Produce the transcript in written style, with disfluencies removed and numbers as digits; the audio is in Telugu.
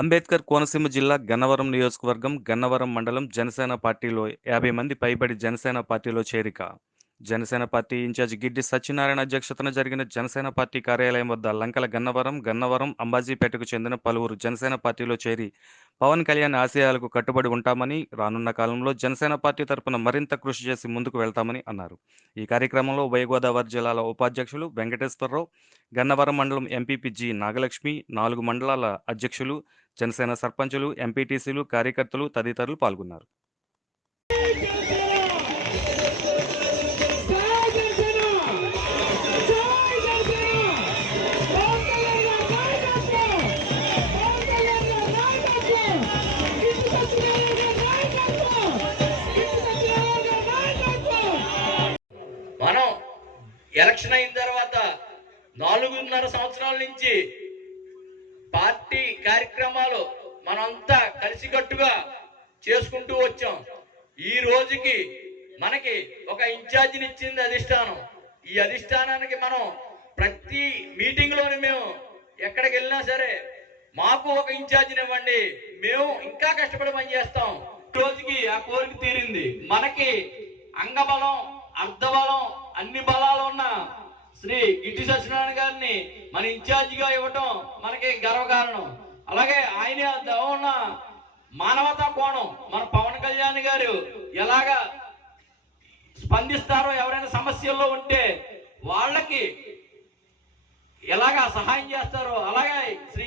అంబేద్కర్ కోనసీమ జిల్లా గన్నవరం నియోజకవర్గం, గన్నవరం మండలం జనసేన పార్టీలో 50 మంది పైబడి జనసేన పార్టీలో చేరిక. జనసేన పార్టీ ఇన్ఛార్జ్ గిడ్డి సత్యనారాయణ అధ్యక్షతన జరిగిన జనసేన పార్టీ కార్యాలయం వద్ద లంకల గన్నవరం, గన్నవరం, అంబాజీపేటకు చెందిన పలువురు జనసేన పార్టీలో చేరి పవన్ కళ్యాణ్ ఆశయాలకు కట్టుబడి ఉంటామని, రానున్న కాలంలో జనసేన పార్టీ తరపున మరింత కృషి చేసి ముందుకు వెళ్తామని అన్నారు. ఈ కార్యక్రమంలో ఉభయ గోదావరి జిల్లాల ఉపాధ్యక్షులు వెంకటేశ్వరరావు, గన్నవరం మండలం ఎంపీపీ జి నాగలక్ష్మి, 4 మండలాల అధ్యక్షులు, జనసేన సర్పంచులు, ఎంపీటీసీలు, కార్యకర్తలు తదితరులు పాల్గొన్నారు. మనం ఎలక్షన్ అయిన తర్వాత 4.5 సంవత్సరాల నుంచి పార్టీ కార్యక్రమాలు మనంతా కలిసికట్టుగా చేసుకుంటూ వచ్చాం. ఈ రోజుకి మనకి ఒక ఇన్ఛార్జిని ఇచ్చింది అధిష్టానం. ఈ అధిష్టానానికి మనం ప్రతి మీటింగ్ లోని మేము ఎక్కడికి వెళ్ళినా సరే మాకు ఒక ఇన్ఛార్జిని ఇవ్వండి, మేము ఇంకా కష్టపడి పనిచేస్తాం. రోజుకి ఆ కోరిక తీరింది. మనకి అంగబలం, అర్ధబలం, అన్ని బలాలు ఉన్న శ్రీ గిడ్డి సత్యనారాయణ గారిని మన ఇన్ఛార్జిగా ఇవ్వటం మనకి గర్వకారణం. అలాగే ఆయన ఉన్న మానవతా కోణం, మన పవన్ కళ్యాణ్ గారు ఎలాగా స్పందిస్తారో, ఎవరైనా సమస్యల్లో ఉంటే వాళ్ళకి ఎలాగా సహాయం చేస్తారో అలాగే శ్రీ